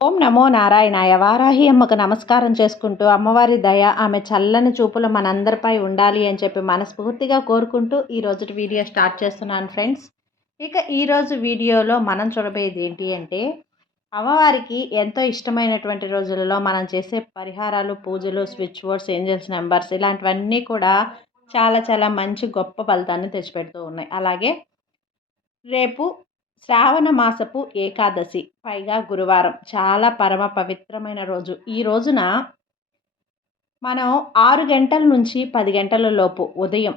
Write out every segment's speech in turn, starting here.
ఓం నమో నారాయణాయ. వారాహి అమ్మకు నమస్కారం చేసుకుంటూ, అమ్మవారి దయ, ఆమె చల్లని చూపులు మనందరిపై ఉండాలి అని చెప్పి మనస్ఫూర్తిగా కోరుకుంటూ ఈ రోజుటి వీడియో స్టార్ట్ చేస్తున్నాను ఫ్రెండ్స్. ఇక ఈరోజు వీడియోలో మనం చూడబోయేది ఏంటి అంటే, అమ్మవారికి ఎంతో ఇష్టమైనటువంటి రోజులలో మనం చేసే పరిహారాలు, పూజలు, స్విచ్ బోర్డ్స్, ఏంజల్స్ నెంబర్స్ ఇలాంటివన్నీ కూడా చాలా చాలా మంచి గొప్ప ఫలితాన్ని తెచ్చిపెడుతూ ఉన్నాయి. అలాగే రేపు శ్రావణ మాసపు ఏకాదశి, పైగా గురువారం, చాలా పరమ పవిత్రమైన రోజు. ఈ రోజున మనం 6 గంటల నుంచి 10 గంటల లోపు ఉదయం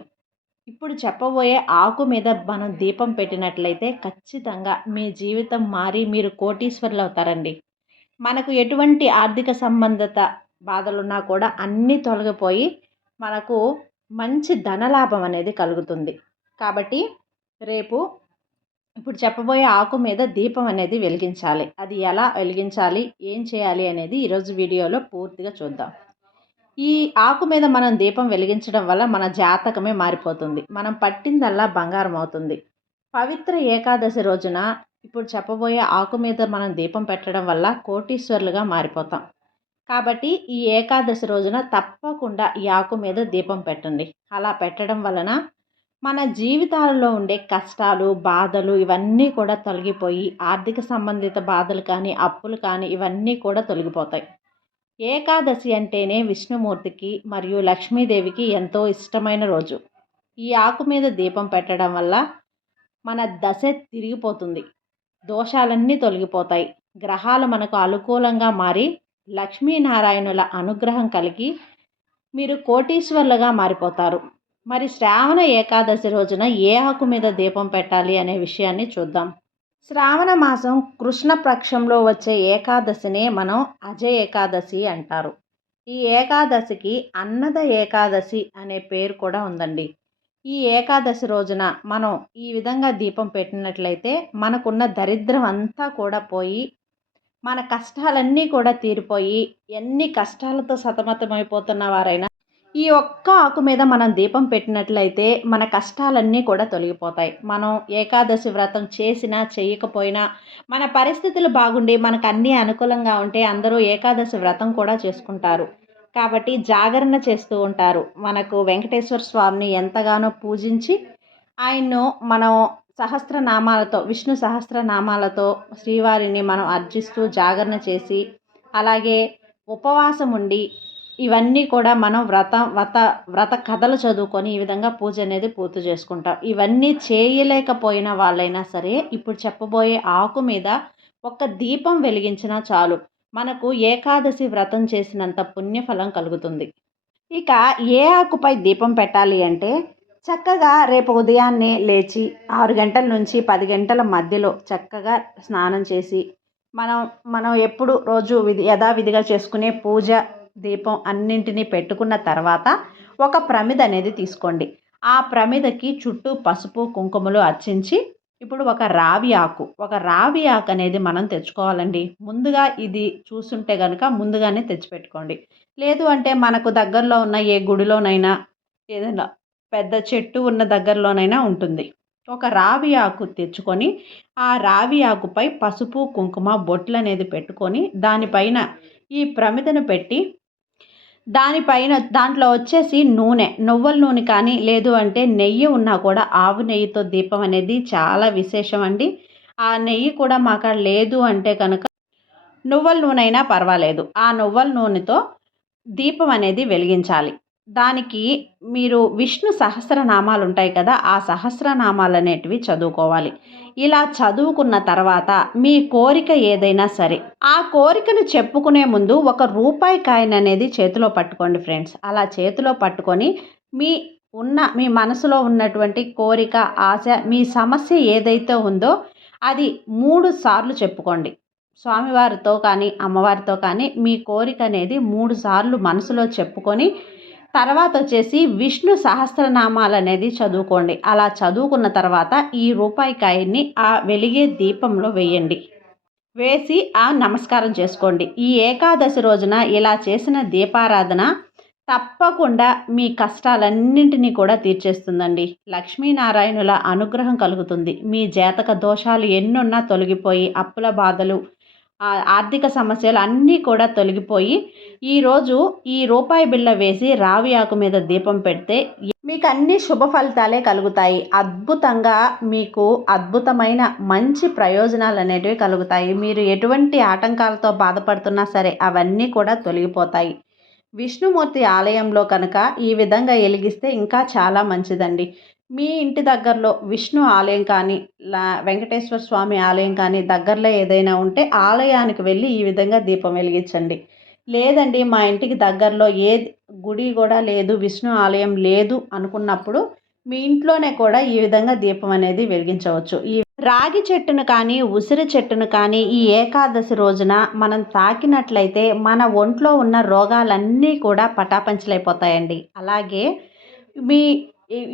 ఇప్పుడు చెప్పబోయే ఆకు మీద మనం దీపం పెట్టినట్లయితే ఖచ్చితంగా మీ జీవితం మారి మీరు కోటీశ్వరులు అవుతారండి. మనకు ఎటువంటి ఆర్థిక సంబంధిత బాధలున్నా కూడా అన్నీ తొలగిపోయి మనకు మంచి ధనలాభం అనేది కలుగుతుంది. కాబట్టి రేపు ఇప్పుడు చెప్పబోయే ఆకు మీద దీపం అనేది వెలిగించాలి. అది ఎలా వెలిగించాలి, ఏం చేయాలి అనేది ఈరోజు వీడియోలో పూర్తిగా చూద్దాం. ఈ ఆకు మీద మనం దీపం వెలిగించడం వల్ల మన జాతకమే మారిపోతుంది. మనం పట్టిందల్లా బంగారం అవుతుంది. పవిత్ర ఏకాదశి రోజున ఇప్పుడు చెప్పబోయే ఆకు మీద మనం దీపం పెట్టడం వల్ల కోటీశ్వరులుగా మారిపోతాం. కాబట్టి ఈ ఏకాదశి రోజున తప్పకుండా ఈ ఆకు మీద దీపం పెట్టండి. అలా పెట్టడం వలన మన జీవితాలలో ఉండే కష్టాలు, బాధలు ఇవన్నీ కూడా తొలగిపోయి ఆర్థిక సంబంధిత బాధలు కానీ, అప్పులు కానీ ఇవన్నీ కూడా తొలగిపోతాయి. ఏకాదశి అంటేనే విష్ణుమూర్తికి మరియు లక్ష్మీదేవికి ఎంతో ఇష్టమైన రోజు. ఈ ఆకు మీద దీపం పెట్టడం వల్ల మన దశ తిరిగిపోతుంది. దోషాలన్నీ తొలగిపోతాయి. గ్రహాలు మనకు అనుకూలంగా మారి లక్ష్మీనారాయణుల అనుగ్రహం కలిగి మీరు కోటీశ్వర్లుగా మారిపోతారు. మరి శ్రావణ ఏకాదశి రోజున ఏ ఆకు మీద దీపం పెట్టాలి అనే విషయాన్ని చూద్దాం. శ్రావణ మాసం కృష్ణ పక్షంలో వచ్చే ఏకాదశినే మనం అజయ ఏకాదశి అంటారు. ఈ ఏకాదశికి అన్నద ఏకాదశి అనే పేరు కూడా ఉందండి. ఈ ఏకాదశి రోజున మనం ఈ విధంగా దీపం పెట్టినట్లయితే మనకున్న దరిద్రం అంతా కూడా పోయి మన కష్టాలన్నీ కూడా తీరిపోయి ఎన్ని కష్టాలతో సతమతమైపోతున్న వారైనా ఈ ఒక్క ఆకు మీద మనం దీపం పెట్టినట్లయితే మన కష్టాలన్నీ కూడా తొలగిపోతాయి. మనం ఏకాదశి వ్రతం చేసినా చేయకపోయినా మన పరిస్థితులు బాగుండి మనకు అన్నీ అనుకూలంగా ఉంటే అందరూ ఏకాదశి వ్రతం కూడా చేసుకుంటారు. కాబట్టి జాగరణ చేస్తూ ఉంటారు. మనకు వెంకటేశ్వర స్వామిని ఎంతగానో పూజించి ఆయన్ను మనం సహస్రనామాలతో, విష్ణు సహస్రనామాలతో శ్రీవారిని మనం అర్చిస్తూ జాగరణ చేసి, అలాగే ఉపవాసం ఉండి ఇవన్నీ కూడా మనం వ్రత కథలు చదువుకొని ఈ విధంగా పూజ అనేది పూర్తి చేసుకుంటాం. ఇవన్నీ చేయలేకపోయిన వాళ్ళైనా సరే ఇప్పుడు చెప్పబోయే ఆకు మీద ఒక దీపం వెలిగించినా చాలు, మనకు ఏకాదశి వ్రతం చేసినంత పుణ్యఫలం కలుగుతుంది. ఇక ఏ ఆకుపై దీపం పెట్టాలి అంటే, చక్కగా రేపు ఉదయాన్నే లేచి 6 గంటల నుంచి 10 గంటల మధ్యలో చక్కగా స్నానం చేసి మనం ఎప్పుడు రోజు యథావిధిగా చేసుకునే పూజ, దీపం అన్నింటినీ పెట్టుకున్న తర్వాత ఒక ప్రమిద అనేది తీసుకోండి. ఆ ప్రమిదకి చుట్టూ పసుపు, కుంకుమలు అర్చించి ఇప్పుడు ఒక రావి ఆకు అనేది మనం తెచ్చుకోవాలండి. ముందుగా ఇది చూసుంటే కనుక ముందుగానే తెచ్చిపెట్టుకోండి. లేదు అంటే మనకు దగ్గరలో ఉన్న ఏ గుడిలోనైనా ఏదైనా పెద్ద చెట్టు ఉన్న దగ్గరలోనైనా ఉంటుంది. ఒక రావి ఆకు తెచ్చుకొని ఆ రావి ఆకుపై పసుపు, కుంకుమ బొట్లు అనేది పెట్టుకొని దానిపైన ఈ ప్రమిదను పెట్టి దానిపైన దాంట్లో వచ్చేసి నువ్వుల నూనె కానీ లేదు అంటే నెయ్యి ఉన్నా కూడా ఆవు నెయ్యితో దీపం అనేది చాలా విశేషం అండి. ఆ నెయ్యి కూడా మాకు లేదు అంటే కనుక నువ్వుల నూనె అయినా పర్వాలేదు. ఆ నువ్వుల నూనెతో దీపం అనేది వెలిగించాలి. దానికి మీరు విష్ణు సహస్రనామాలు ఉంటాయి కదా, ఆ సహస్రనామాలు అనేటివి చదువుకోవాలి. ఇలా చదువుకున్న తర్వాత మీ కోరిక ఏదైనా సరే ఆ కోరికను చెప్పుకునే ముందు ఒక రూపాయి కాయిన్ అనేది చేతిలో పట్టుకోండి ఫ్రెండ్స్. అలా చేతిలో పట్టుకొని మీ మనసులో ఉన్నటువంటి కోరిక, ఆశ, మీ సమస్య ఏదైతే ఉందో అది 3 సార్లు చెప్పుకోండి. స్వామివారితో కానీ అమ్మవారితో కానీ మీ కోరిక అనేది 3 సార్లు మనసులో చెప్పుకొని తర్వాత వచ్చేసి విష్ణు సహస్రనామాలు అనేది చదువుకోండి. అలా చదువుకున్న తర్వాత ఈ రూపాయి కాయిన్ని ఆ వెలిగే దీపంలో వేయండి. వేసి నమస్కారం చేసుకోండి. ఈ ఏకాదశి రోజున ఇలా చేసిన దీపారాధన తప్పకుండా మీ కష్టాలన్నింటినీ కూడా తీర్చేస్తుందండి. లక్ష్మీనారాయణుల అనుగ్రహం కలుగుతుంది. మీ జాతక దోషాలు ఎన్నున్నా తొలగిపోయి అప్పుల బాధలు, ఆర్థిక సమస్యలు అన్నీ కూడా తొలగిపోయి ఈరోజు ఈ రూపాయి బిళ్ళ వేసి రావి ఆకు మీద దీపం పెడితే మీకు అన్ని శుభ ఫలితాలే కలుగుతాయి. అద్భుతంగా మీకు అద్భుతమైన మంచి ప్రయోజనాలు అనేటివి కలుగుతాయి. మీరు ఎటువంటి ఆటంకాలతో బాధపడుతున్నా సరే అవన్నీ కూడా తొలగిపోతాయి. విష్ణుమూర్తి ఆలయంలో కనుక ఈ విధంగా వెలిగిస్తే ఇంకా చాలా మంచిదండి. మీ ఇంటి దగ్గరలో విష్ణు ఆలయం కానీ వెంకటేశ్వర స్వామి ఆలయం కానీ దగ్గరలో ఏదైనా ఉంటే ఆలయానికి వెళ్ళి ఈ విధంగా దీపం వెలిగించండి. లేదండి మా ఇంటికి దగ్గరలో ఏ గుడి కూడా లేదు, విష్ణు ఆలయం లేదు అనుకున్నప్పుడు మీ ఇంట్లోనే కూడా ఈ విధంగా దీపం అనేది వెలిగించవచ్చు. ఈ రాగి చెట్టును కానీ ఉసిరి చెట్టును కానీ ఈ ఏకాదశి రోజున మనం తాకినట్లయితే మన ఒంట్లో ఉన్న రోగాలన్నీ కూడా పటాపంచలైపోతాయండి. అలాగే మీ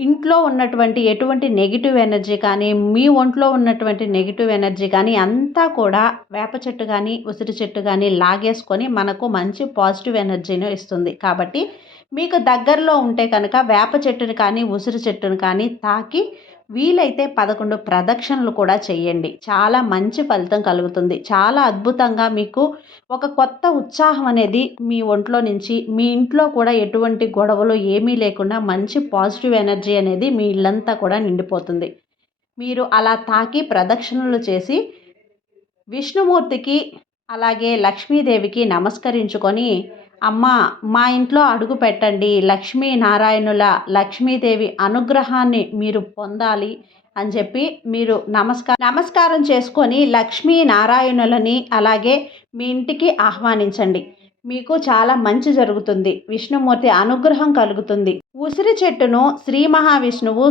ఇంట్లో ఉన్నటువంటి ఎటువంటి నెగిటివ్ ఎనర్జీ కానీ మీ ఒంట్లో ఉన్నటువంటి నెగిటివ్ ఎనర్జీ కానీ అంతా కూడా వేప చెట్టు కానీ ఉసిరి చెట్టు కానీ లాగేసుకొని మనకు మంచి పాజిటివ్ ఎనర్జీని ఇస్తుంది. కాబట్టి మీకు దగ్గరలో ఉంటే కనుక వేప చెట్టుని కానీ ఉసిరి చెట్టుని కానీ తాకి వీలైతే 11 ప్రదక్షిణలు కూడా చేయండి. చాలా మంచి ఫలితం కలుగుతుంది. చాలా అద్భుతంగా మీకు ఒక కొత్త ఉత్సాహం అనేది మీ ఒంట్లో నుంచి మీ ఇంట్లో కూడా ఎటువంటి గొడవలు ఏమీ లేకుండా మంచి పాజిటివ్ ఎనర్జీ అనేది మీ ఇల్లంతా కూడా నిండిపోతుంది. మీరు అలా తాకి ప్రదక్షిణలు చేసి విష్ణుమూర్తికి అలాగే లక్ష్మీదేవికి నమస్కరించుకొని అమ్మ మా ఇంట్లో అడుగు పెట్టండి, లక్ష్మీనారాయణుల లక్ష్మీదేవి అనుగ్రహాన్ని మీరు పొందాలి అని చెప్పి మీరు నమస్కారం చేసుకొని లక్ష్మీనారాయణులని అలాగే మీ ఇంటికి ఆహ్వానించండి. మీకు చాలా మంచి జరుగుతుంది. విష్ణుమూర్తి అనుగ్రహం కలుగుతుంది. ఉసిరి చెట్టును శ్రీ మహావిష్ణువు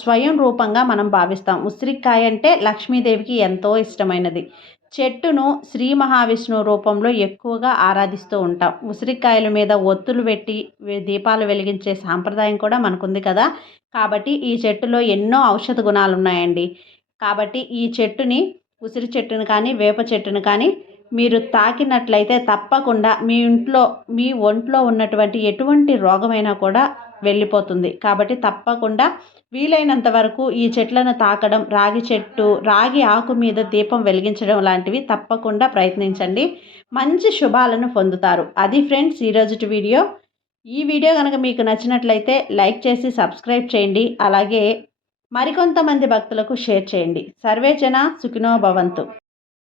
స్వయం రూపంగా మనం భావిస్తాం. ఉసిరికాయ అంటే లక్ష్మీదేవికి ఎంతో ఇష్టమైనది. చెట్టును శ్రీ మహావిష్ణువు రూపంలో ఎక్కువగా ఆరాధిస్తూ ఉంటాం. ఉసిరికాయల మీద ఒత్తులు పెట్టి దీపాలు వెలిగించే సాంప్రదాయం కూడా మనకుంది కదా. కాబట్టి ఈ చెట్టులో ఎన్నో ఔషధ గుణాలు ఉన్నాయండి. కాబట్టి ఈ చెట్టుని ఉసిరి చెట్టును కానీ వేప చెట్టును కానీ మీరు తాకినట్లయితే తప్పకుండా మీ ఒంట్లో ఉన్నటువంటి ఎటువంటి రోగమైనా కూడా వెళ్ళిపోతుంది. కాబట్టి తప్పకుండా వీలైనంత వరకు ఈ చెట్లను తాకడం, రాగి ఆకు మీద దీపం వెలిగించడం లాంటివి తప్పకుండా ప్రయత్నించండి. మంచి శుభాలను పొందుతారు. అది ఫ్రెండ్స్ ఈరోజుటి వీడియో. ఈ వీడియో కనుక మీకు నచ్చినట్లయితే లైక్ చేసి సబ్స్క్రైబ్ చేయండి. అలాగే మరికొంతమంది భక్తులకు షేర్ చేయండి. సర్వే జన సుఖినో భవంతు.